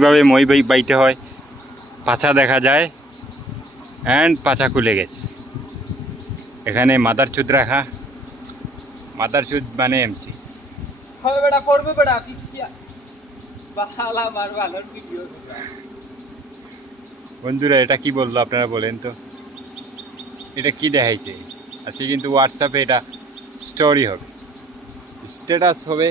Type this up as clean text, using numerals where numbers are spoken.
কীভাবে মই বাইতে হয়, পাছা দেখা যায় অ্যান্ড পাছা খুলে গেছে। এখানে মাদার চুদ রাখা, মাদার চুদ মানে এমসি। বন্ধুরা এটা কি বললো আপনারা বলেন তো, এটা কি দেখাইছে? আজকে কিন্তু হোয়াটসঅ্যাপে এটা স্টোরি হবে, স্ট্যাটাস হবে।